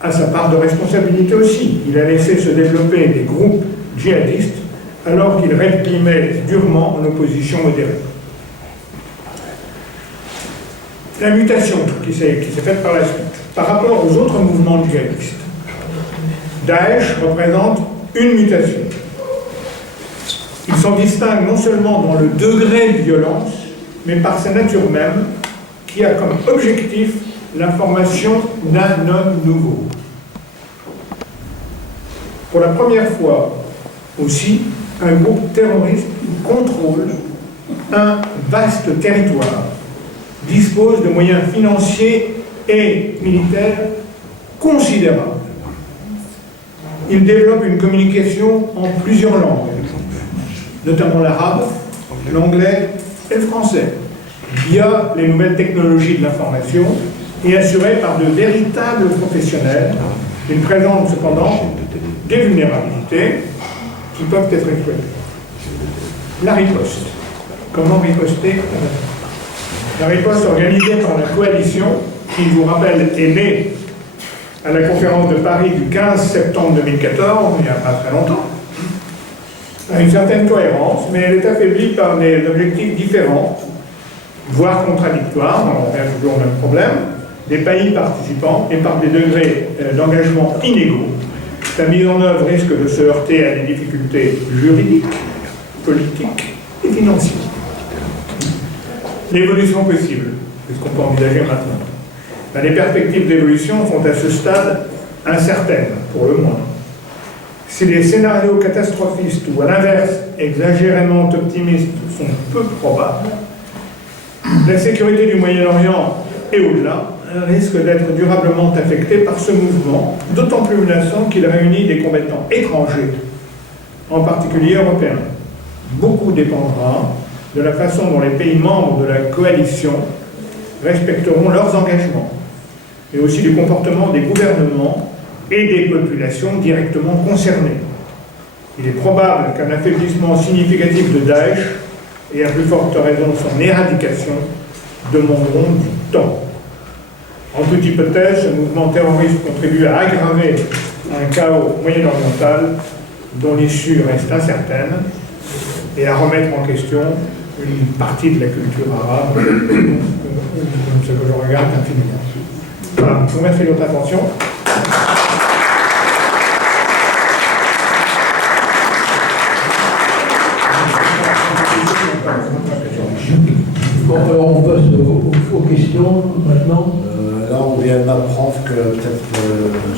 a sa part de responsabilité aussi. Il a laissé se développer des groupes djihadistes alors qu'il réprimait durement en opposition modérée. La mutation qui s'est faite par la suite, par rapport aux autres mouvements djihadistes, Daesh représente une mutation. Il s'en distingue non seulement dans le degré de violence, mais par sa nature même, qui a comme objectif la formation d'un homme nouveau. Pour la première fois aussi, un groupe terroriste contrôle un vaste territoire, dispose de moyens financiers et militaires considérables. Il développe une communication en plusieurs langues, notamment l'arabe, l'anglais et le français, via les nouvelles technologies de l'information et assuré par de véritables professionnels. Il présente cependant des vulnérabilités qui peuvent être exploitées. La riposte. Comment riposter? La riposte organisée par la coalition, qui, je vous rappelle, est née à la conférence de Paris du 15 septembre 2014, il n'y a pas très longtemps, a une certaine cohérence, mais elle est affaiblie par des objectifs différents, voire contradictoires, on revient toujours au même problème, des pays participants et par des degrés d'engagement inégaux. Sa mise en œuvre risque de se heurter à des difficultés juridiques, politiques et financières. L'évolution possible, c'est ce qu'on peut envisager maintenant. Les perspectives d'évolution sont à ce stade incertaines, pour le moins. Si les scénarios catastrophistes ou à l'inverse exagérément optimistes sont peu probables, la sécurité du Moyen-Orient et au-delà risque d'être durablement affectée par ce mouvement, d'autant plus menaçant qu'il réunit des combattants étrangers, en particulier européens. Beaucoup dépendra de la façon dont les pays membres de la coalition respecteront leurs engagements, mais aussi du comportement des gouvernements et des populations directement concernées. Il est probable qu'un affaiblissement significatif de Daesh et à plus forte raison son éradication demanderont du temps. En toute hypothèse, ce mouvement terroriste contribue à aggraver un chaos moyen-oriental dont l'issue reste incertaine et à remettre en question une partie de la culture arabe, ce que je regarde infiniment. Voilà, je vous remercie de votre attention. Bon, alors on passe aux questions maintenant. Là, on vient d'apprendre que peut-être M.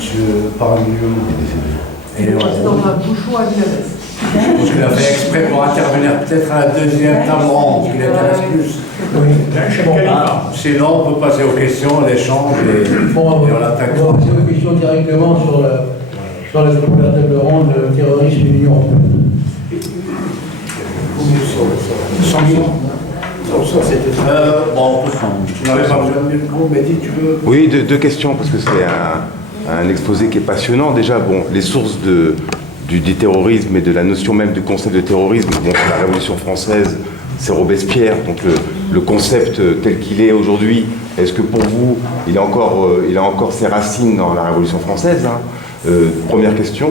Parlieu est dans ma bouchon à Villavès. Je pense qu'il a fait exprès pour intervenir peut-être à la deuxième table ronde, qui l'intéresse plus. Oui. Sinon, on peut passer aux questions, à l'échange et on l'attaque. On va passer aux questions directement sur la première table ronde, le terrorisme et l'Union européenne. Bon, tu n'avais pas besoin de micro, mais dis, tu veux... Oui, deux questions, parce que c'est un exposé qui est passionnant. Déjà, bon, les sources du terrorisme et de la notion même du concept de terrorisme, bon, c'est la Révolution française, c'est Robespierre, donc le concept tel qu'il est aujourd'hui, est-ce que pour vous, il a encore ses racines dans la Révolution française, hein? Première question.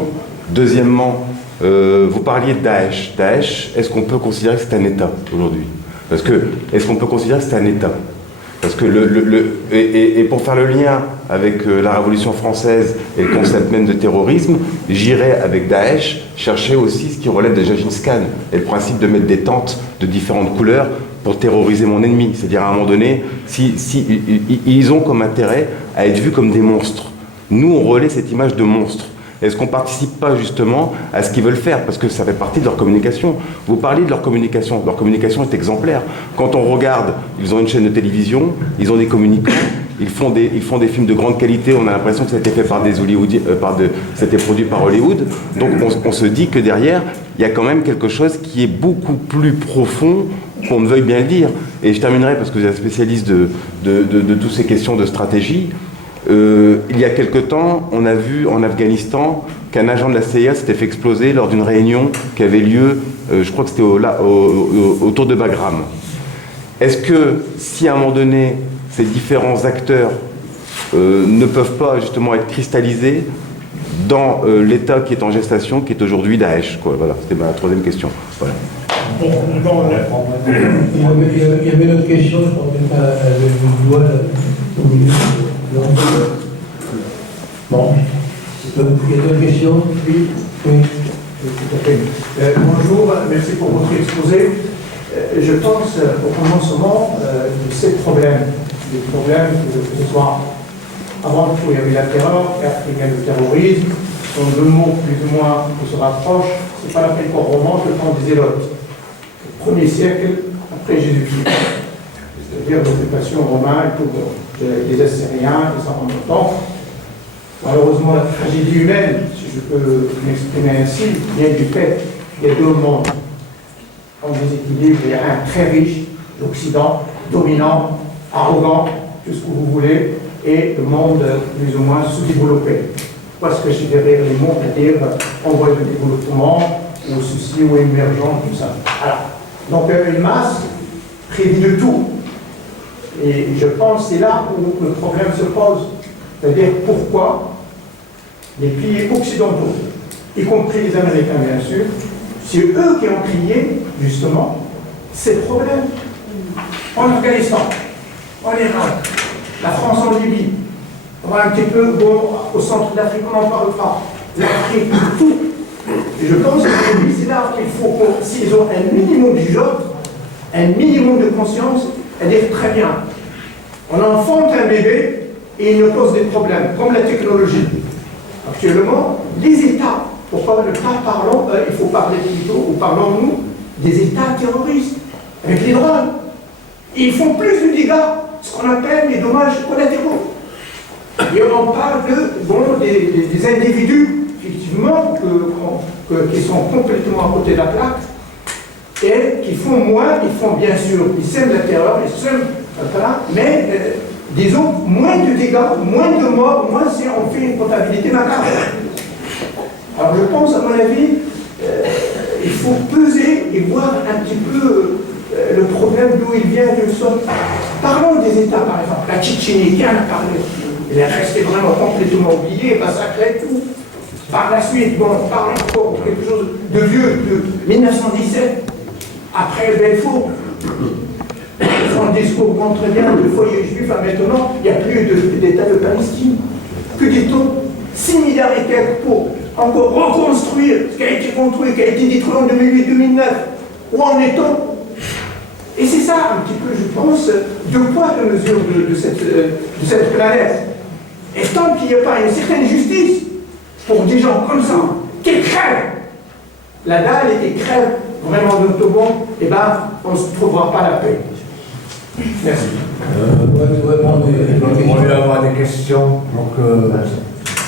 Deuxièmement, vous parliez de Daesh. Daesh, est-ce qu'on peut considérer que c'est un État aujourd'hui? Parce que, est-ce qu'on peut considérer que c'est un État? Parce que et pour faire le lien avec la Révolution française et le concept même de terrorisme, j'irai avec Daesh chercher aussi ce qui relève de Gengis Khan et le principe de mettre des tentes de différentes couleurs pour terroriser mon ennemi. C'est-à-dire à un moment donné, ils ont comme intérêt à être vus comme des monstres. Nous, on relaie cette image de monstre. Est-ce qu'on ne participe pas justement à ce qu'ils veulent faire? Parce que ça fait partie de leur communication. Vous parlez de leur communication est exemplaire. Quand on regarde, ils ont une chaîne de télévision, ils ont des communicants, ils font des films de grande qualité, on a l'impression que ça a été fait par des Hollywoodiens, c'était produit par Hollywood. Donc on se dit que derrière, il y a quand même quelque chose qui est beaucoup plus profond qu'on ne veuille bien le dire. Et je terminerai, parce que vous êtes spécialiste de toutes ces questions de stratégie. Il y a quelque temps, on a vu en Afghanistan qu'un agent de la CIA s'était fait exploser lors d'une réunion qui avait lieu, je crois que c'était autour de Bagram. Est-ce que, si à un moment donné, ces différents acteurs ne peuvent pas justement être cristallisés dans l'État qui est en gestation, qui est aujourd'hui Daesh, quoi. Voilà, c'était ma troisième question. Voilà. Bon, Il y avait une autre question, je crois que le doigt au milieu. Bon. Il y a d'autres questions? Oui. Oui. Tout à fait. Bonjour, merci pour votre exposé. Je pense au commencement de ces problèmes, des problèmes que ce soit avant tout il y avait la terreur, et après il y a le terrorisme, sont deux mots plus ou moins qui se rapprochent. C'est pas la peine qu'on remonte le temps des Zélotes, le 1er siècle après Jésus-Christ, c'est-à-dire l'occupation romaine, des Assyriens, des Sarmatans. Malheureusement, la tragédie humaine, si je peux m'exprimer ainsi, vient du fait qu'il y a deux mondes en déséquilibre. Il y a un très riche, l'Occident, dominant, arrogant, tout ce que vous voulez, et le monde plus ou moins sous-développé. Parce que je derrière les mots, c'est-à-dire en voie de développement, ou ceci, ou émergent, tout ça. Voilà. Donc une masse prévue de tout. Et je pense que c'est là où le problème se pose. C'est-à-dire pourquoi les pays occidentaux, y compris les Américains bien sûr, c'est eux qui ont créé justement ces problèmes. En Afghanistan, en Irak, la France en Libye, on va un petit peu au centre d'Afrique, on n'en parle pas, l'Afrique, tout. Et je pense que c'est là qu'il faut, s'ils ont un minimum de job, un minimum de conscience, dire très bien, on enfante un bébé et il nous pose des problèmes, comme la technologie. Actuellement, les États, pourquoi ne pas parlons, il faut parler plutôt, ou parlons-nous, des États terroristes, avec les drones. Ils font plus de dégâts, ce qu'on appelle les dommages collatéraux. Et on parle des individus, effectivement, qui sont complètement à côté de la plaque, et qui font moins, ils font bien sûr, ils sèment la terreur, ils sèment, mais disons, moins de dégâts, moins de morts, moins si on fait une comptabilité macabre. Alors je pense, à mon avis, il faut peser et voir un petit peu le problème d'où il vient, d'où il sort. Parlons des États, par exemple. La Tchétchénie, qui en a parlé? Elle est restée vraiment complètement oubliée, massacrée, tout. Par la suite, bon, on parle encore de quelque chose de vieux, de 1917, après le Belfort. Son discours montre bien le foyer juif, maintenant, il n'y a plus d'État de Palestine. Que dit-on? 6 milliards et quelques pour encore reconstruire ce qui a été construit, qui a été détruit en 2008-2009. Où en est-on? Et c'est ça, un petit peu, je pense, de poids de mesure de cette planète. Et tant qu'il n'y a pas une certaine justice pour des gens comme ça, qui crèvent la dalle et qui crèvent vraiment de bon, eh ben, on ne se trouvera pas la paix. Merci. On va avoir des questions. Donc,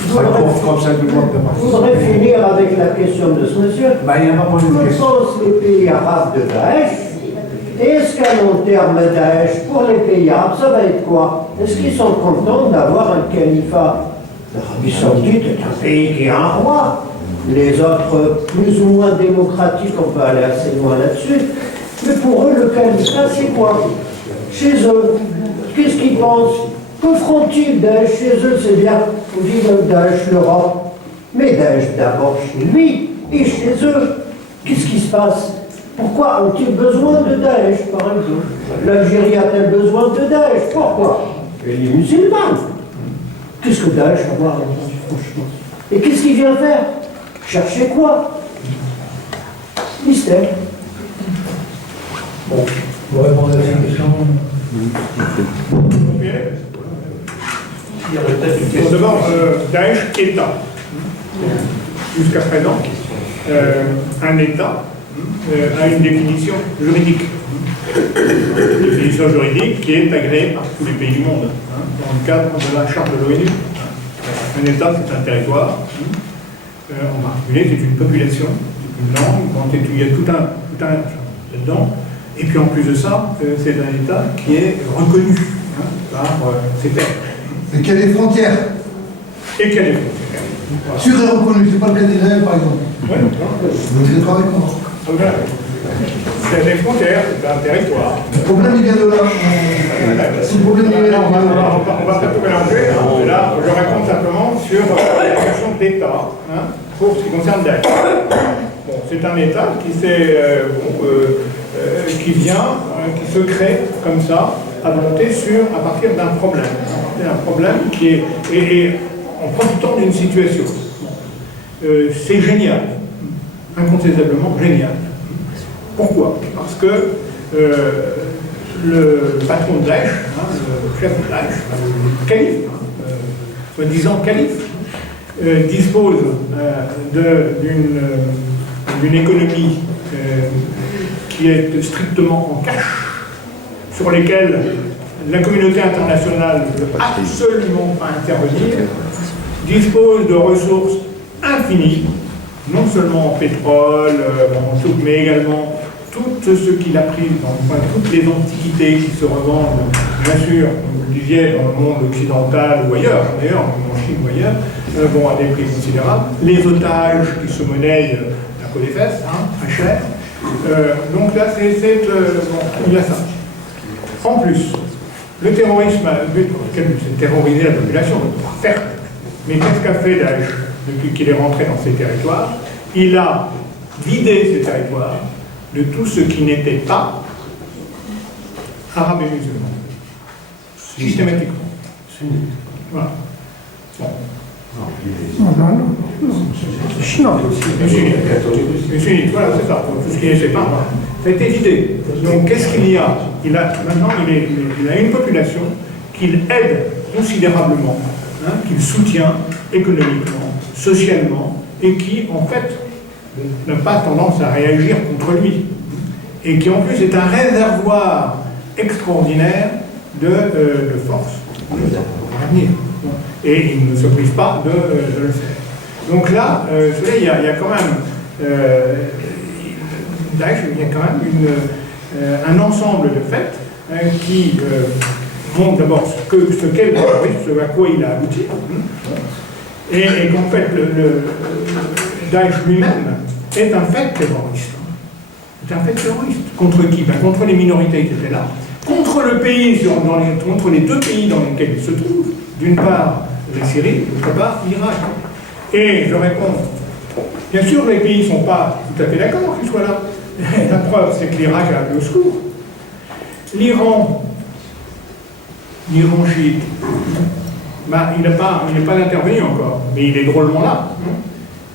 je voudrais finir avec la question de ce monsieur. Que pensent les pays arabes de Daesh? Est-ce qu'à long terme, Daesh, pour les pays arabes, ça va être quoi? Est-ce qu'ils sont contents d'avoir un califat? L'Arabie Saoudite est un pays qui a un roi. Les autres, plus ou moins démocratiques, on peut aller assez loin là-dessus. Mais pour eux, le califat, c'est quoi? Chez eux, qu'est-ce qu'ils pensent? Que feront-ils? Daesh chez eux, c'est bien. On dit Daesh, l'Europe. Mais Daesh d'abord chez lui et chez eux. Qu'est-ce qui se passe? Pourquoi ont-ils besoin de Daesh, par exemple? L'Algérie a-t-elle besoin de Daesh? Pourquoi? Elle est musulmane. Qu'est-ce que Daesh a à voir là-dedans, franchement? Et qu'est-ce qu'il vient faire? Chercher quoi? Mystère. Bon, vous répondez à la question. D'abord, Daesh, État. Jusqu'à présent, un État a une définition juridique. Une définition juridique qui est agréée par tous les pays du monde, dans le cadre de la charte de l'ONU. Un État, c'est un territoire. En particulier, c'est une population, c'est une langue, il y a tout un là-dedans. Et puis en plus de ça, c'est un État qui est reconnu par ses pairs. Et qu'il y a des frontières. Et qu'il y a des frontières. Sûr et reconnu, c'est pas le cas d'Israël par exemple. Ouais, vous êtes d'accord avec moi? C'est des frontières, c'est un territoire. Le problème, il vient de là. Si le problème, il vient Là, de là. on va pas tout mélanger. Hein. Là, je réponds simplement sur la question d'État, hein, pour ce qui concerne Daesh. Bon, c'est un État qui vient, qui se crée comme ça, à volonté à partir d'un problème. C'est un problème qui est, et en profitant d'une situation. C'est génial, incontestablement génial. Pourquoi? Parce que le patron de Daesh, hein, le chef de Daesh, le calife, soi-disant calife, dispose d'une économie qui est strictement en cash, sur lesquelles la communauté internationale ne peut absolument pas intervenir, dispose de ressources infinies, non seulement en pétrole, en tout, mais également tout ce qu'il a pris, toutes les antiquités qui se revendent, bien sûr, comme vous le disiez, dans le monde occidental ou ailleurs, d'ailleurs, en Chine ou ailleurs, à des prix considérables. Les otages qui se monnaient la peau des fesses, hein, très cher. Donc là, il y a ça. En plus, le terrorisme, le but, c'est de terroriser la population, certes. Mais qu'est-ce qu'a fait Daesh depuis qu'il est rentré dans ces territoires? Il a vidé ces territoires de tout ce qui n'était pas arabe et musulman. Systématiquement. Voilà. Bon. Les sunnites, voilà, c'est ça. Tout ce qui n'est pas, voilà. Ça a été vidé. Donc qu'est-ce qu'il y a? Maintenant, il a une population qu'il aide considérablement, hein, qu'il soutient économiquement, socialement, et qui, en fait, n'a pas tendance à réagir contre lui. Et qui, en plus, est un réservoir extraordinaire de force pour l'avenir. Et il ne se prive pas de le faire. Donc là, il y a quand même... Daesh, il y a quand même un ensemble de faits qui montrent d'abord ce qu'est le terrorisme, ce à quoi il a abouti, et qu'en fait le Daesh lui-même est un fait terroriste. C'est un fait terroriste. Contre qui? Contre les minorités qui étaient là, contre le pays, contre les deux pays dans lesquels il se trouve, d'une part la Syrie, d'autre part l'Irak. Et je réponds, bien sûr les pays ne sont pas tout à fait d'accord qu'ils soient là. La preuve, c'est que l'Irak a appelé au secours. L'Iran chiite, il n'est pas intervenu encore, mais il est drôlement là.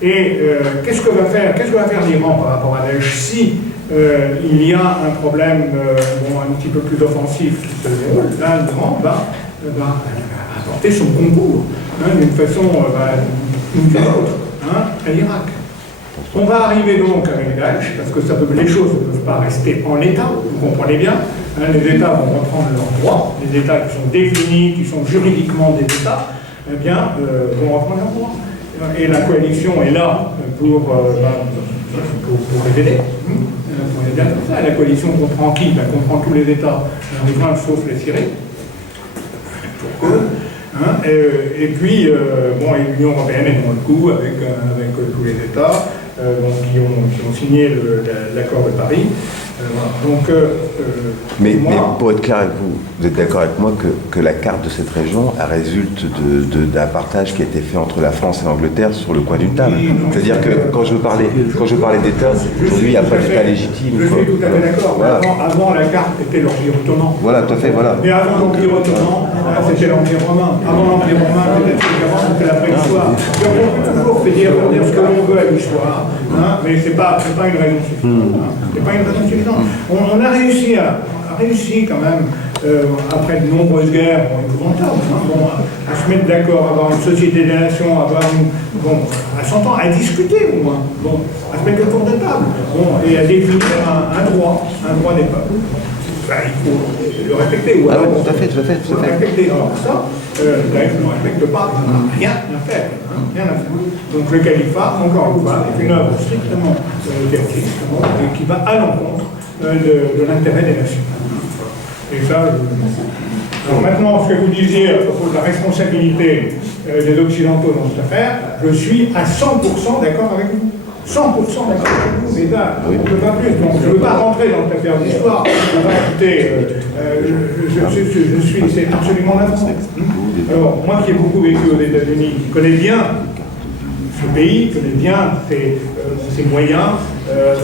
Et qu'est-ce que va faire l'Iran par rapport à Daesh si il y a un problème un petit peu plus offensif qui se déroule? Là, l'Iran va apporter son concours, d'une façon ou d'une autre, à l'Irak. On va arriver donc avec Daesh, parce que les choses ne peuvent pas rester en l'état, vous comprenez bien. Les États vont reprendre leurs droits, les États qui sont définis, qui sont juridiquement des États, vont reprendre leurs droits. Et la coalition est là pour les aider. Pour aider à tout ça. La coalition comprend qui? Comprend tous les États riverains, sauf les Syriens. Pour cause. Et puis, l'Union européenne est dans le coup avec tous les États qui ont signé l'accord de Paris. Mais pour être clair avec vous, vous êtes d'accord avec moi que la carte de cette région elle résulte d'un partage qui a été fait entre la France et l'Angleterre sur le coin d'une table. C'est-à-dire que quand je parlais d'État, aujourd'hui il n'y a pas d'État légitime. Je suis tout à fait d'accord. Voilà. Avant la carte était l'Empire ottoman. Voilà, tout à fait, voilà. Mais avant l'Empire ottoman, c'était l'Empire romain. Avant l'Empire romain, peut-être c'était la préhistoire. Donc on peut toujours dire ce que l'on veut à l'histoire, mais c'est pas une raison suffisante. C'est pas une raison suffisante. On a réussi quand même, après de nombreuses guerres épouvantables, à se mettre d'accord, à avoir une société des nations, à s'entendre, à discuter au moins, à se mettre autour de table, et à définir un droit des peuples. Il faut le respecter. Ou alors, tout à fait. Respecter. Alors ça, Daesh ne respecte pas, rien à faire. Donc le califat, encore une fois, est une œuvre strictement terroriste qui va à l'encontre de l'intérêt des nations. Et ça, alors maintenant, ce que vous disiez à propos de la responsabilité des Occidentaux dans cette affaire, je suis à 100% d'accord avec vous. d'accord avec vous, mais là, on ne peut pas plus. Donc, je ne veux pas rentrer dans cette affaire d'histoire. Écoutez, c'est absolument la France. Alors, moi qui ai beaucoup vécu aux États-Unis, qui connais bien ce pays, connais bien ses moyens,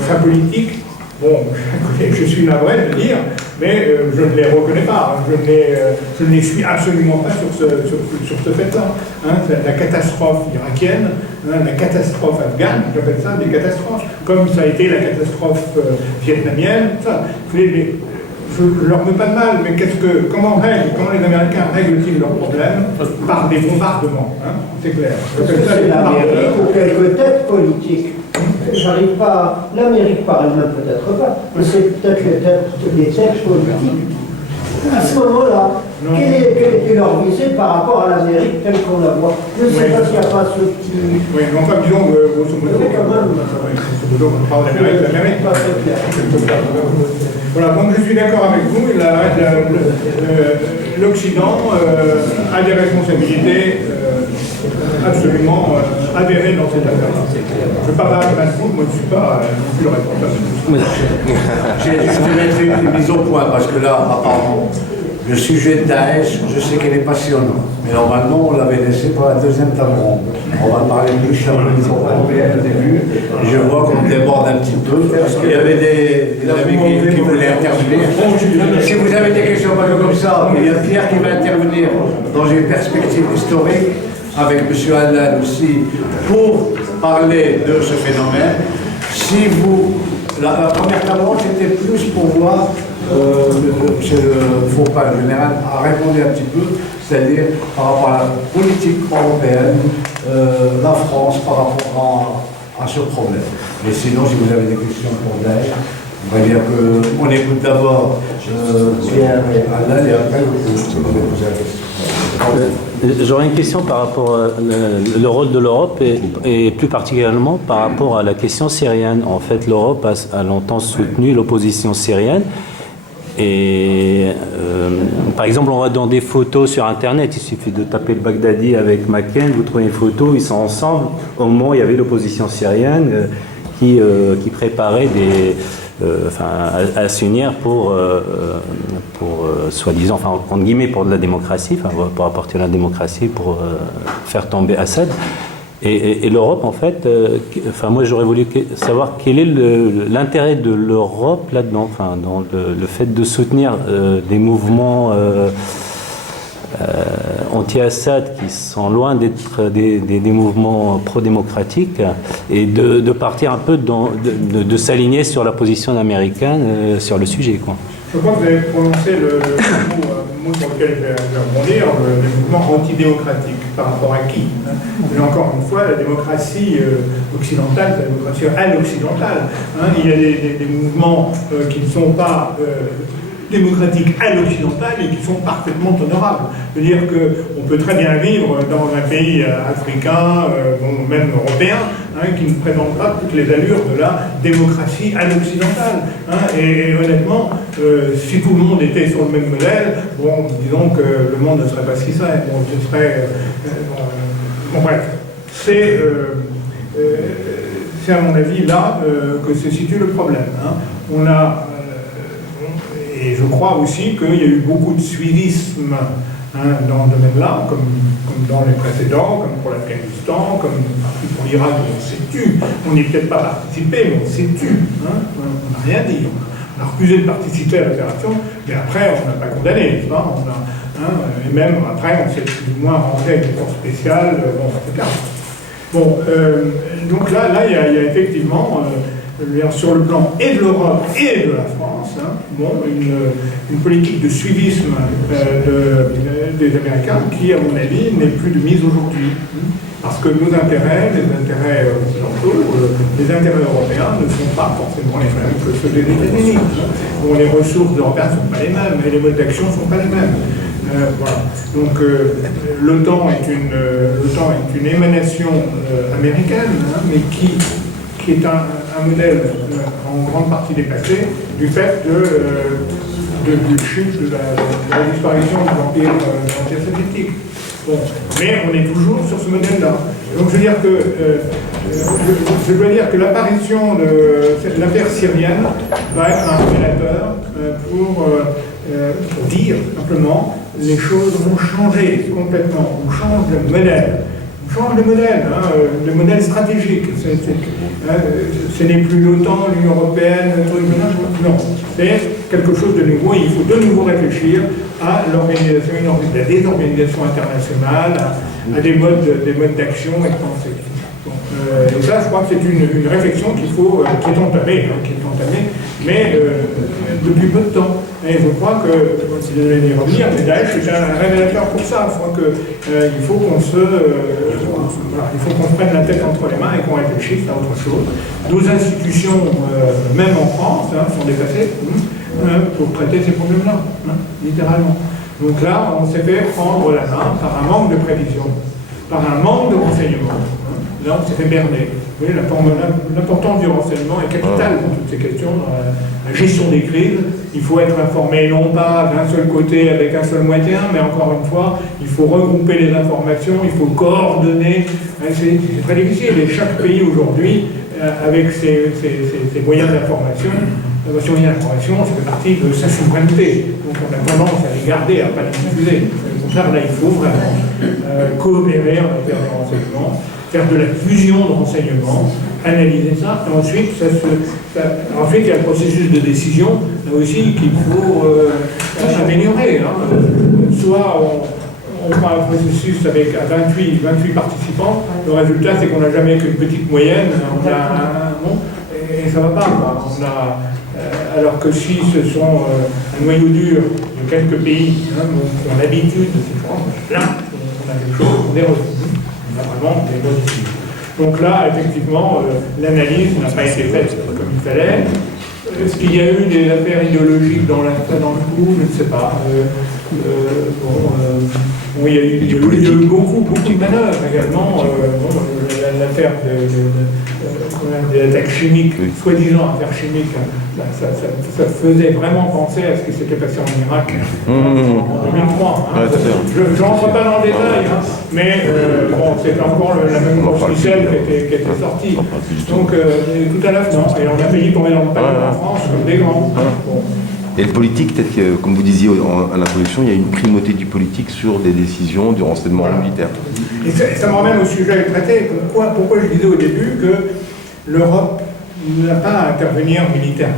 sa politique, bon, je suis navré de le dire, mais je ne les reconnais pas. Je ne les suis absolument pas sur ce fait-là. Hein, la catastrophe irakienne, hein, la catastrophe afghane, j'appelle ça des catastrophes, comme ça a été la catastrophe vietnamienne. Ça. Je ne leur veux pas de mal, mais comment les Américains règlent-ils leurs problèmes? Par des bombardements, hein, c'est clair. C'est l'Amérique ou quelques têtes politiques. J'arrive pas. L'Amérique par elle-même peut-être pas, mais c'est peut-être les têtes politiques. À ce moment-là, quelle était leur visée par rapport à l'Amérique telle qu'on la voit? Je ne sais pas s'il n'y a pas ce petit. Oui, mais enfin, disons, grosso modo, on parle d'Amérique. Voilà, donc je suis d'accord avec vous, l'Occident a des responsabilités absolument avérées dans cette affaire-là. Je ne veux pas parler de Massoud, moi je ne suis pas non plus le responsable. J'ai juste mettre une mise au point, parce que là, apparemment, le sujet de Daesh, je sais qu'elle est passionnante, mais normalement, on l'avait laissé pour la deuxième table ronde. On va parler plus sur l'Union européenne au début, et je vois qu'on déborde un petit peu. Il y avait des amis qui voulaient intervenir. Si vous avez des questions comme ça, il y a Pierre qui va intervenir dans une perspective historique, avec M. Allan aussi, pour parler de ce phénomène. Si vous... La première table ronde, c'était plus pour voir, c'est le faux pas général, à répondre un petit peu, c'est-à-dire par rapport à la politique européenne, la France par rapport à ce problème. Mais sinon, si vous avez des questions pour Daesh, on va dire qu'on écoute d'abord Pierre et Allan, et après vous pouvez poser la question. J'aurais une question par rapport au rôle de l'Europe et plus particulièrement par rapport à la question syrienne. En fait, l'Europe a longtemps soutenu l'opposition syrienne. Et par exemple, on va dans des photos sur Internet, il suffit de taper le Baghdadi avec McCain, vous trouvez une photo, ils sont ensemble au moment où il y avait l'opposition syrienne qui préparait à s'unir pour soi-disant, enfin entre guillemets pour de la démocratie, pour apporter la démocratie, pour faire tomber Assad. Et l'Europe, en fait, moi j'aurais voulu savoir quel est l'intérêt de l'Europe là-dedans, dans le fait de soutenir des mouvements anti-Assad qui sont loin d'être des mouvements pro-démocratiques et de partir un peu de s'aligner sur la position américaine sur le sujet, quoi. Je crois que vous avez prononcé le mot sur lequel je vais rebondir, le mouvement antidémocratique. Par rapport à qui, hein? Mais encore une fois, la démocratie occidentale, la démocratie à l'occidentale. Hein? Il y a des mouvements qui ne sont pas démocratiques à l'occidental et qui sont parfaitement honorables. C'est-à-dire qu'on peut très bien vivre dans un pays africain, même européen, hein, qui ne présente pas toutes les allures de la démocratie à l'occidental. Hein, et honnêtement, si tout le monde était sur le même modèle, disons que le monde ne serait pas ce qu'il serait. Ce serait... bref. C'est à mon avis là que se situe le problème. Hein. On a... Et je crois aussi qu'il y a eu beaucoup de suivisme dans ce domaine-là, comme dans les précédents, comme pour l'Afghanistan, comme pour l'Irak, on s'est tu. On n'y a peut-être pas participé, mais on s'est tu. Hein. On n'a rien dit. On a refusé de participer à l'opération, mais après, on n'a pas condamné, n'est-ce pas? Et même après, on s'est plus ou moins rentré avec des forces spéciales, etc. Donc là, il y a effectivement... sur le plan et de l'Europe et de la France, une politique de suivisme des Américains qui, à mon avis, n'est plus de mise aujourd'hui. Parce que nos intérêts, les intérêts occidentaux, les intérêts européens ne sont pas forcément les mêmes que ceux des États-Unis. Les ressources européennes ne sont pas les mêmes et les modes d'action ne sont pas les mêmes. Voilà. Donc l'OTAN est une émanation américaine, mais qui est un modèle en grande partie dépassé du fait de chute, de la disparition de l'Empire soviétique. Bon. Mais on est toujours sur ce modèle-là. Donc je veux dire que, je dois dire que l'apparition de l'affaire syrienne va être un révélateur pour dire simplement les choses vont changer complètement. On change de modèle. On change de modèle, hein, de modèle stratégique. Ce n'est plus l'OTAN, l'Union européenne, non. C'est quelque chose de nouveau. Il faut de nouveau réfléchir à l'organisation, la désorganisation internationale, à des modes d'action et de pensée. Et ça, je crois que c'est une réflexion qui est entamée, mais depuis peu de temps. Et je crois que, je suis désolé d'y revenir, mais Daesh est un révélateur pour ça. Je crois qu'il faut qu'on se prenne la tête entre les mains et qu'on réfléchisse à autre chose. Nos institutions, même en France, sont dépassées pour traiter ces problèmes-là, littéralement. Donc là, on s'est fait prendre la main par un manque de prévision, par un manque de renseignement. Là, on s'est fait berner. Oui, l'importance du renseignement est capitale dans toutes ces questions, dans la gestion des crises. Il faut être informé non pas d'un seul côté avec un seul moyen, mais encore une fois, il faut regrouper les informations, il faut coordonner. C'est très difficile. Et chaque pays aujourd'hui, avec ses moyens d'information, ça fait partie de sa souveraineté. Donc on a tendance à les garder, à ne pas les diffuser. Au contraire, là, il faut vraiment coopérer en matière de renseignement, faire de la fusion de renseignements, analyser ça, et ensuite, ensuite il y a le processus de décision, là aussi, qu'il faut améliorer. Soit on fera un processus avec 28 participants, le résultat c'est qu'on n'a jamais qu'une petite moyenne, et ça ne va pas. Alors que si ce sont un noyau dur de quelques pays qui ont l'habitude de ces choses, là, on a quelque chose, on est reçu. Vraiment des modifiés. Donc là, effectivement, l'analyse n'a pas été faite comme il fallait. Est-ce qu'il y a eu des affaires idéologiques dans le coup? Je ne sais pas. Il y a eu beaucoup de manœuvres également. L'affaire de l'attaque chimique, soi-disant affaire chimique, ça faisait vraiment penser à ce qui s'était passé en Irak en 2003. Je ne rentre pas dans le détail, mais c'est encore la même grosse ficelle qui était sortie. Donc tout à l'avenant, et on a payé pour aller dans le palais en France comme des grands. Et le politique, peut-être que, comme vous disiez à l'introduction, il y a une primauté du politique sur des décisions du renseignement militaire. Et ça me ramène au sujet traité. Pourquoi je disais au début que l'Europe n'a pas à intervenir militairement,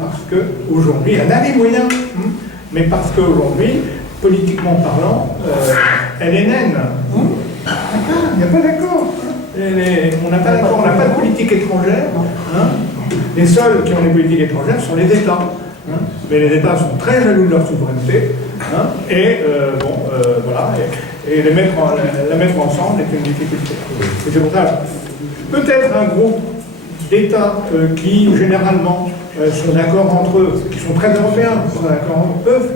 parce qu'aujourd'hui, elle a des moyens, mais parce qu'aujourd'hui, politiquement parlant, elle est naine. Il n'y a pas d'accord. On n'a pas d'accord, on n'a pas de politique étrangère. Les seuls qui ont des politiques étrangères sont les États. Mais les États sont très jaloux de leur souveraineté, voilà, et la mettre ensemble est une difficulté. Et c'est pour ça, peut-être un groupe d'États qui, généralement, sont d'accord entre eux, qui sont très européens, peuvent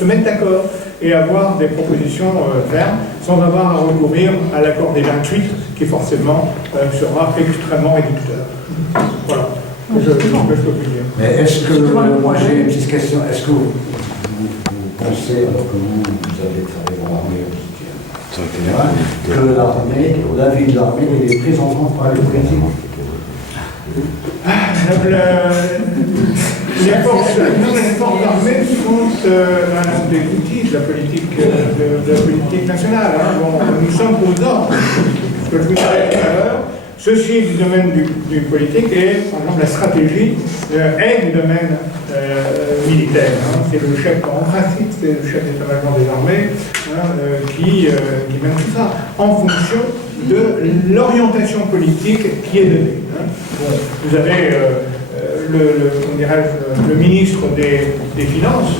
se mettre d'accord et avoir des propositions fermes, sans avoir à recourir à l'accord des 28, qui forcément sera extrêmement réducteur. Voilà. Je peux plus dire. Mais est-ce que, moi j'ai une petite question, est-ce que vous pensez, alors que vous avez travaillé dans l'armée en général, que l'armée, la vie de l'armée, est prise en compte par le président? Les forces armées sont un des outils de la politique nationale. Nous sommes aux ordres. Ce que je vous disais tout à l'heure, ceci est du domaine du politique et, par exemple, la stratégie est du domaine militaire. C'est le chef, en principe, c'est le chef d'état-major des armées qui mène tout ça en fonction de l'orientation politique qui est donnée. Vous avez le ministre des Finances,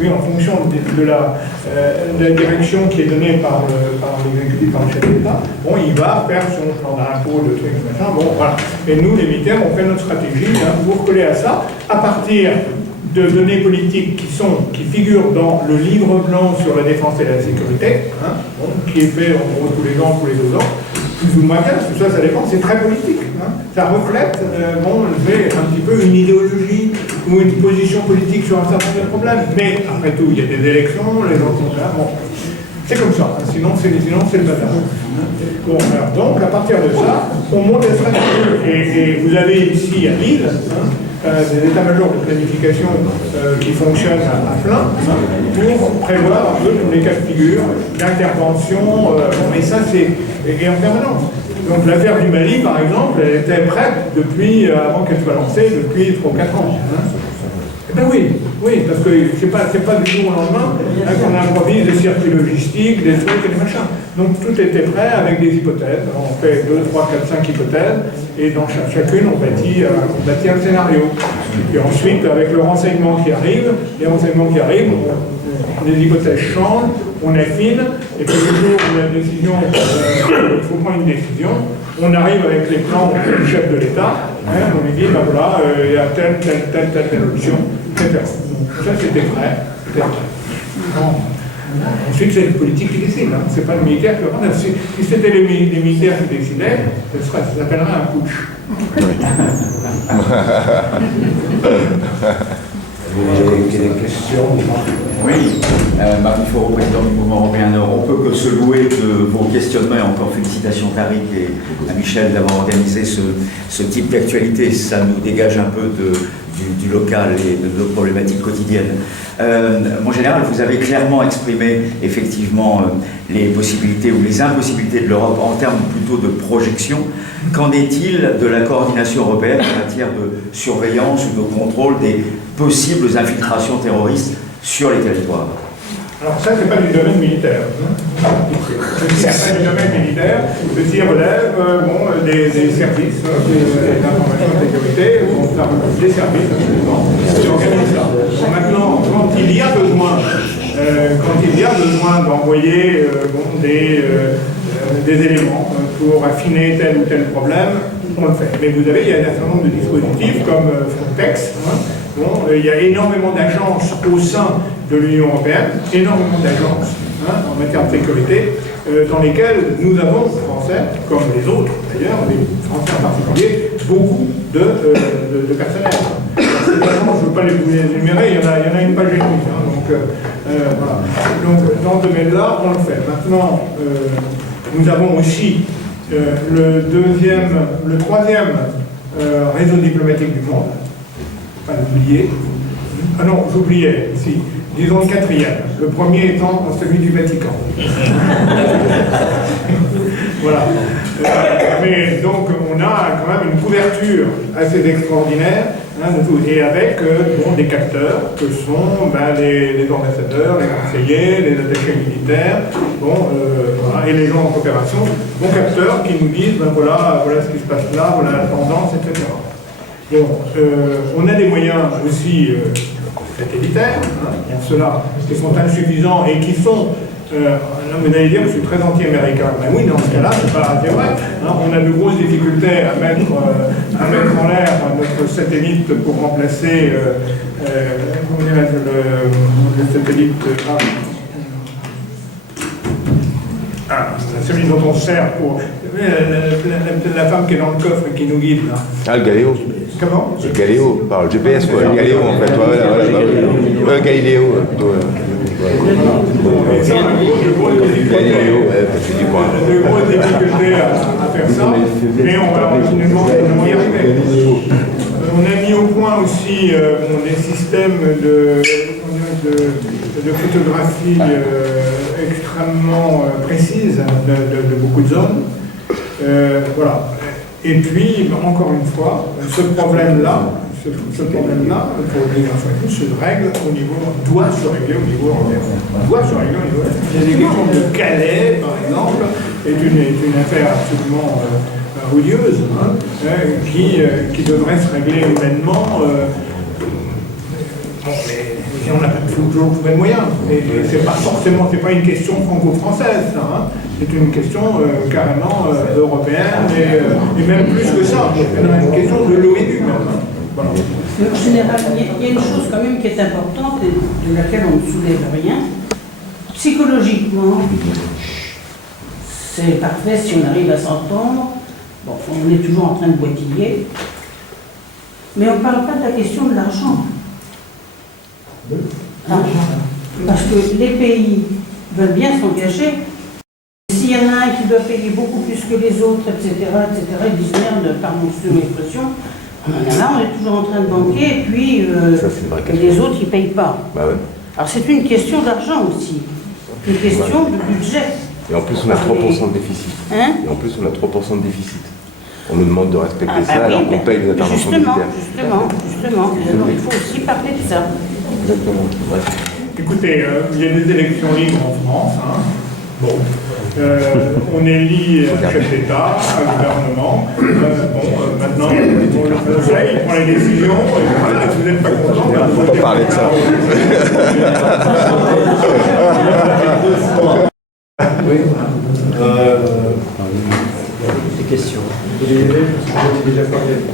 oui, en fonction de la direction qui est donnée par l'exécutif, par le chef d'État, il va faire son plan d'impôt, de trucs, machin, voilà. Et nous, les militaires, on fait notre stratégie pour coller à ça, à partir de données politiques qui figurent dans le livre blanc sur la défense et la sécurité, qui est fait en gros tous les ans, tous les 2 ans, plus ou moins bien, parce que ça dépend, c'est très politique. Ça reflète un petit peu une idéologie ou une position politique sur un certain nombre de problèmes. Mais après tout, il y a des élections, les gens sont là. C'est comme ça, hein, sinon c'est le bazar. Bon, alors, donc, à partir de ça, on monte la stratégie. Et vous avez ici à Lille des états-majors de planification qui fonctionnent à plein pour prévoir un peu tous les cas de figure d'intervention. Mais ça, c'est en permanence. Donc l'affaire du Mali, par exemple, elle était prête depuis, avant qu'elle soit lancée, depuis 3 ou 4 ans. Hein. Eh bien oui, parce que c'est pas du jour au lendemain qu'on improvise des circuits logistiques, des trucs et des machins. Donc tout était prêt avec des hypothèses. On fait 2, 3, 4, 5 hypothèses, et dans chacune, on bâtit un scénario. Et ensuite, avec le renseignement qui arrive, les hypothèses changent, on affine, et puis le jour où la décision, il faut prendre une décision, on arrive avec les plans du chef de l'État, on lui dit, ben voilà, il y a telle option, etc. Donc ça, c'était prêt. Bon. Ensuite, c'est le politique qui décide, hein. C'est pas le militaire qui va. Si c'était les militaires qui décidaient, ça s'appellerait un putsch. Vous avez des questions? Oui, Marie Faure, président du mouvement européen Nord. On peut que se louer de vos questionnements, et encore félicitations Tariq et à Michel d'avoir organisé ce type d'actualité. Ça nous dégage un peu du local et de nos problématiques quotidiennes. Mon général, vous avez clairement exprimé effectivement les possibilités ou les impossibilités de l'Europe en termes plutôt de projection. Qu'en est-il de la coordination européenne en matière de surveillance ou de contrôle des possibles infiltrations terroristes sur les territoires? Alors ça, c'est pas du domaine militaire. C'est pas du domaine militaire. Ceci relève des services, des informations de sécurité, des services, absolument, qui organisent ça. Maintenant, quand il y a besoin d'envoyer des éléments pour affiner tel ou tel problème, on le fait. Mais vous avez, il y a un certain nombre de dispositifs comme Frontex. Il y a énormément d'agences au sein de l'Union européenne, énormément d'agences en matière de sécurité, dans lesquelles nous avons, Français, comme les autres d'ailleurs, les Français en particulier, beaucoup de personnel. Ces agences, je ne veux pas les énumérer, il y en a une page et demie. Voilà. Donc dans ce domaine-là, on le fait. Maintenant, nous avons aussi le troisième réseau diplomatique du monde. Pas l'oublier. Ah non, j'oubliais, si. Disons le quatrième. Le premier étant celui du Vatican. Voilà. Mais donc, on a quand même une couverture assez extraordinaire, et avec des capteurs que sont les ambassadeurs, les conseillers, les attachés militaires, voilà, et les gens en coopération, capteurs qui nous disent, voilà ce qui se passe là, voilà la tendance, etc. Bon, on a des moyens aussi satellitaires, pour ceux-là, qui sont insuffisants et qui sont... vous allez dire que je suis très anti-américain. Mais oui, dans ce cas-là, c'est vrai. On a de grosses difficultés à mettre en l'air notre satellite pour remplacer le satellite... celui dont on sert pour... La femme qui est dans le coffre et qui nous guide, là. Ah, le Galéo. Comment? Le Galéo, par le GPS, quoi. Le Galéo, en fait. Voilà. Galéo, plutôt. De grosses difficultés à faire ça, mais on va finalement y arriver. On a mis au point aussi des systèmes de photographie extrêmement précises de beaucoup de zones. Voilà. Et puis, encore une fois, ce problème-là, pour le se règle au niveau, doit se régler au niveau européen. Il y a des questions de Calais, par exemple, est une affaire absolument odieuse, qui devrait se régler humainement. Mais on a toujours trouvé le moyen. Et c'est pas forcément, c'est pas une question franco-française, ça. C'est une question carrément européenne, et même plus que ça. C'est une question de l'ONU même. Voilà. En général, il y a une chose quand même qui est importante et de laquelle on ne soulève rien. Psychologiquement, c'est parfait si on arrive à s'entendre. Bon, on est toujours en train de boitiller. Mais on ne parle pas de la question de l'argent. Parce que les pays veulent bien s'engager. S'il y en a un qui doit payer beaucoup plus que les autres, etc., ils disent merde, pardon de l'expression, on est toujours en train de banquer, et puis les autres, ils ne payent pas. Bah ouais. Alors c'est une question d'argent aussi, une question de budget. Et en plus, on a 3% de déficit. Hein? Et en plus, on a 3% de déficit. On nous demande de respecter ça alors qu'on paye les interventions militaires. Justement. Alors il faut aussi parler de ça. Exactement. Ouais. Écoutez, il y a des élections libres en France. Hein. Bon. On élit un chef d'État, un gouvernement. Maintenant, le Conseil prend les décisions. Et voilà, si vous n'êtes pas content, on ne peut pas parler de ça. Oui. Des questions.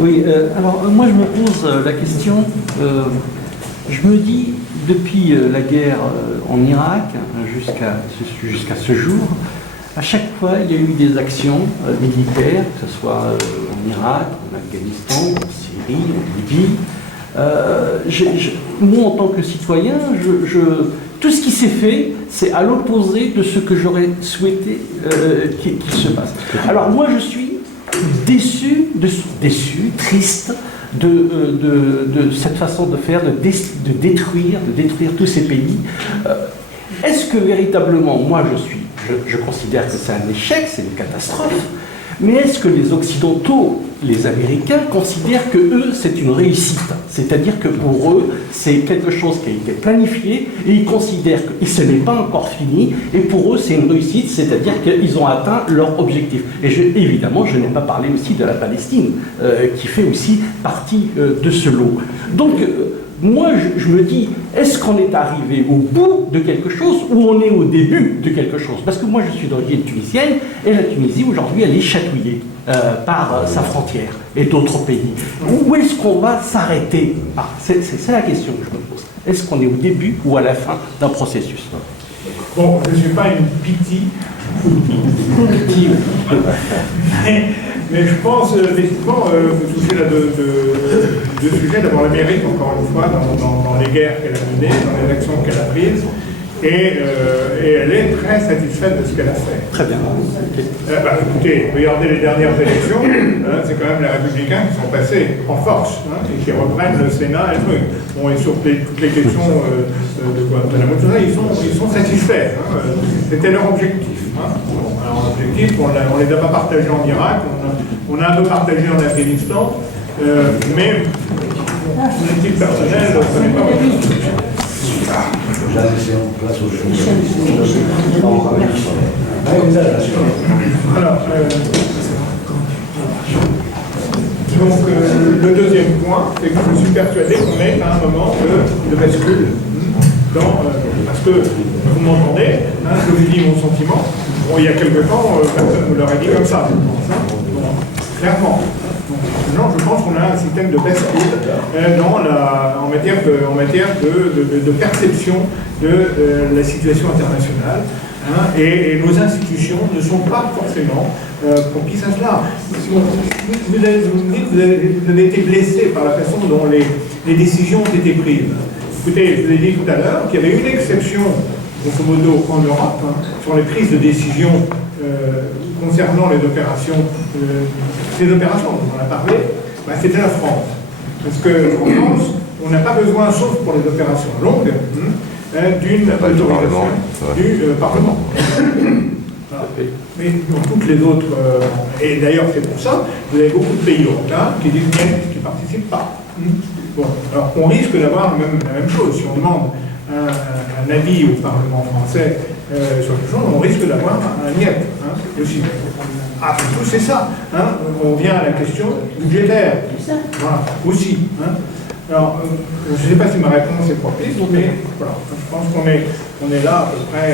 Oui, alors moi je me pose la question, je me dis, depuis la guerre en Irak jusqu'à ce jour, à chaque fois il y a eu des actions militaires, que ce soit en Irak, en Afghanistan, en Syrie, en Libye. Moi en tant que citoyen, tout ce qui s'est fait, c'est à l'opposé de ce que j'aurais souhaité qu'il se passe. Alors moi je suis déçu, triste de cette façon de faire, de détruire tous ces pays. Est-ce que véritablement, moi je considère que c'est un échec, c'est une catastrophe, mais est-ce que les Occidentaux, les Américains, considèrent que eux, c'est une réussite? C'est-à-dire que pour eux, c'est quelque chose qui a été planifié et ils considèrent que ce n'est pas encore fini et pour eux, c'est une réussite, c'est-à-dire qu'ils ont atteint leur objectif. Et évidemment, je n'ai pas parlé aussi de la Palestine, qui fait aussi partie de ce lot. Donc, moi, je me dis, est-ce qu'on est arrivé au bout de quelque chose ou on est au début de quelque chose? Parce que moi, je suis d'origine tunisienne et la Tunisie, aujourd'hui, elle est chatouillée par sa frontière et d'autres pays. Où est-ce qu'on va s'arrêter? C'est la question que je me pose. Est-ce qu'on est au début ou à la fin d'un processus? Bon, je ne suis pas une pitié. Mais je pense, effectivement, vous touchez là deux sujets. D'abord, le mérite, encore une fois, dans les guerres qu'elle a menées, dans les actions qu'elle a prises. Et elle est très satisfaite de ce qu'elle a fait. Très bien. Écoutez, regardez les dernières élections, c'est quand même les Républicains qui sont passés en force et qui reprennent le Sénat et le truc. Bon, et sur toutes les questions de Guantanamo, ils sont satisfaits. C'était leur objectif. Bon, alors, l'objectif, on ne les a pas partagés en Irak, on a un peu partagé en Afghanistan, mais mon équipe personnelle, ce n'est pas Alors, donc, le deuxième point, c'est que je suis persuadé qu'on est à un moment de bascule. Parce que, vous m'entendez, je vous dis mon sentiment. Bon, il y a quelque temps, personne ne me l'aurait dit comme ça, je pense. Bon, clairement. Non, je pense qu'on a un système de bascule en matière de perception de la situation internationale. Et nos institutions ne sont pas forcément propices à cela. Vous avez été blessé par la façon dont les décisions ont été prises. Écoutez, je vous ai dit tout à l'heure qu'il y avait une exception, grosso modo, en Europe, sur les prises de décision concernant les opérations dont on a parlé, c'était la France. Parce qu'en France, on n'a pas besoin, sauf pour les opérations longues, d'une autorisation du Parlement. Mais dans toutes les autres, et d'ailleurs c'est pour ça, vous avez beaucoup de pays européens qui disent bien qu'ils ne participent pas. Bon, alors on risque d'avoir la même chose. Si on demande un avis au Parlement français sur quelque chose, on risque d'avoir un niet aussi. Tout c'est ça. On vient à la question budgétaire. Voilà, aussi. Alors, je ne sais pas si ma réponse est propice, mais voilà, je pense qu'on est là à peu près.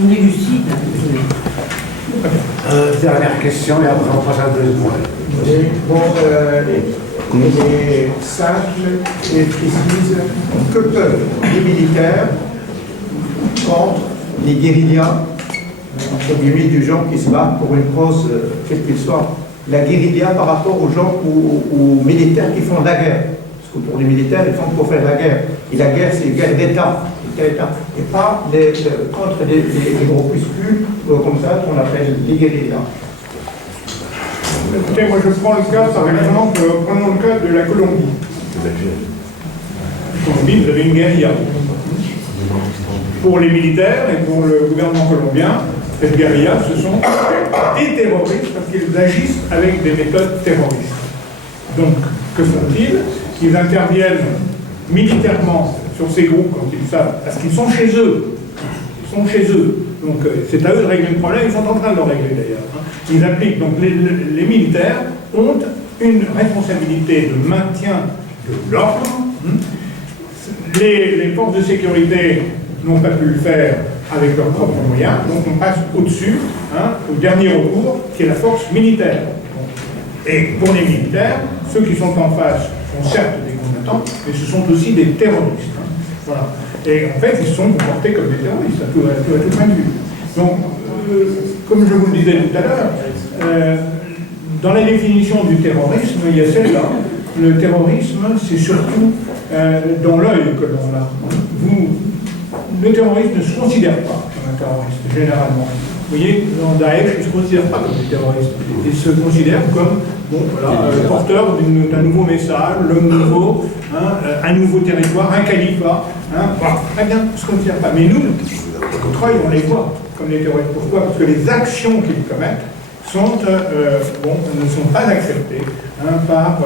On est lucide. Dernière question et après on passe à la deuxième point. Bon, est simple et précise. Que peuvent les militaires contre les guérillas, entre guillemets, du genre qui se battent pour une cause, quelle qu'elle soit? La guérilla par rapport aux gens, aux militaires qui font la guerre. Parce que pour les militaires, ils font pour faire la guerre. Et la guerre, c'est une guerre d'État. l'État, et pas contre des groupuscules comme ça qu'on appelle les guérillas. Écoutez, moi je prends le cas, par exemple, prenons le cas de la Colombie. En Colombie, vous avez une guérilla. Pour les militaires et pour le gouvernement colombien, cette guérilla, ce sont des terroristes parce qu'ils agissent avec des méthodes terroristes. Donc, que font-ils? Ils interviennent militairement sur ces groupes quand ils savent, parce qu'ils sont chez eux. Ils sont chez eux. Donc, c'est à eux de régler le problème, ils sont en train de le régler d'ailleurs. Ils appliquent, donc les militaires ont une responsabilité de maintien de l'ordre. Les forces de sécurité n'ont pas pu le faire avec leurs propres moyens, donc on passe au-dessus, au dernier recours, qui est la force militaire. Et pour les militaires, ceux qui sont en face sont certes des combattants, mais ce sont aussi des terroristes. Voilà. Et en fait, ils sont comportés comme des terroristes, à tout point de vue. Donc, comme je vous le disais tout à l'heure, dans la définition du terrorisme, il y a celle-là. Le terrorisme, c'est surtout dans l'œil que l'on a. Le terroriste ne se considère pas comme un terroriste, généralement. Vous voyez, dans Daesh, il ne se considère pas comme des terroristes. Il se considère comme porteur d'un nouveau message, l'homme nouveau, un nouveau territoire, un califat. Très bien, il ne se considère pas. Mais nous, au contraire, on les voit comme des terroristes. Pourquoi? Parce que les actions qu'ils commettent ne sont pas acceptées par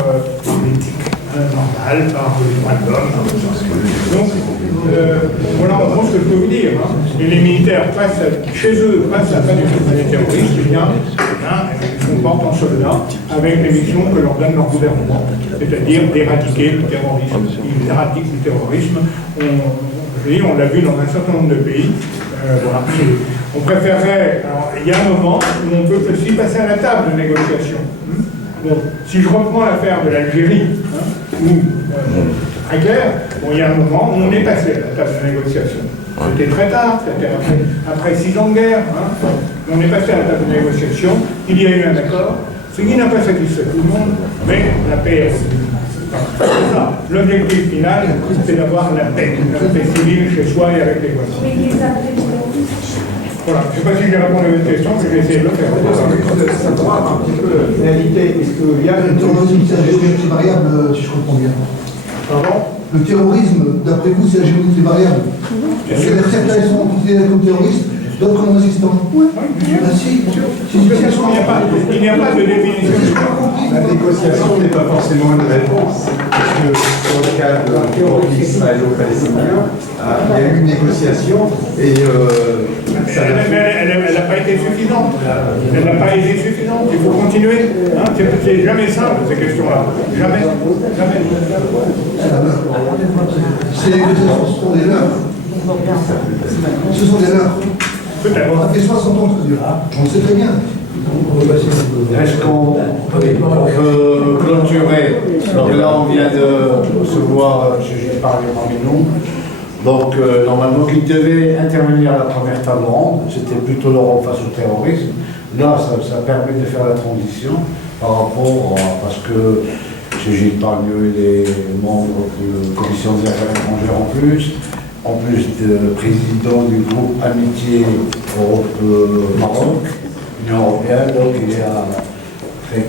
l'éthique normale, par les droits de l'homme. Donc, voilà en gros ce que je peux vous dire. Et les militaires passent chez eux, passent à pas du tout des terroristes, eh bien, ils se comportent en soldats avec les missions que leur donne leur gouvernement, c'est-à-dire d'éradiquer le terrorisme. Ils éradiquent le terrorisme. On l'a vu dans un certain nombre de pays. Voilà. On préférerait, alors, il y a un moment où on peut aussi passer à la table de négociation. Bon, si je reprends l'affaire de l'Algérie, où, très clair, il y a un moment où on est passé à la table de négociation. C'était très tard, c'était après 6 ans de guerre. On est passé à la table de négociation, il y a eu un accord, ce qui n'a pas satisfait tout le monde, mais la paix est revenue. C'est ça. L'objectif final, c'est d'avoir la paix civile chez soi et avec les voisins. Voilà, je ne sais pas si j'ai répondu à votre question, mais je vais essayer de le faire. Ça prend un petit peu la finalité, puisqu'il y a le terrorisme, c'est la géométrie variable, si je comprends bien. Pardon? Le terrorisme, d'après vous, c'est la géométrie variable. C'est-à-dire que certains sont considérés comme terroristes, d'autres comme résistants. Oui, bien sûr. Il n'y a pas de définition. La négociation n'est pas forcément une réponse. Parce que dans le cas de conflit israélo-palestinien, il y a eu une négociation et elle n'a pas été suffisante. Elle n'a pas été suffisante. Il faut continuer. C'est jamais simple ces questions-là. Jamais. Ces négociations sont des leurs. Ce sont des leurs. Peut-être. On a fait 60 ans que Dieu. On sait très bien. Est-ce qu'on peut clôturer? Donc là, on vient de se voir, j'ai parlé parmi nous. Donc, normalement, qui devait intervenir à la première table ronde, c'était plutôt l'Europe face au terrorisme. Là, ça permet de faire la transition par rapport à, parce que Gilles Pargneux est membre de la Commission des Affaires étrangères en plus de président du groupe Amitié Europe-Maroc, Union européenne, donc il est avec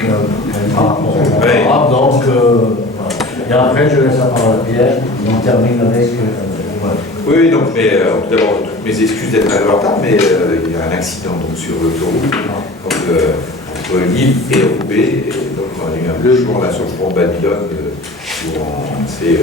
par rapport au Maroc. Donc, voilà. Et après, je laisse la parole à Pierre, et on termine avec. Oui, donc, mais tout d'abord, toutes mes excuses d'être arrivé en retard, mais il y a un accident donc, sur l'autoroute entre Lille et Roubaix, et donc on a eu un bleu jour là sur le front Babylone où on s'est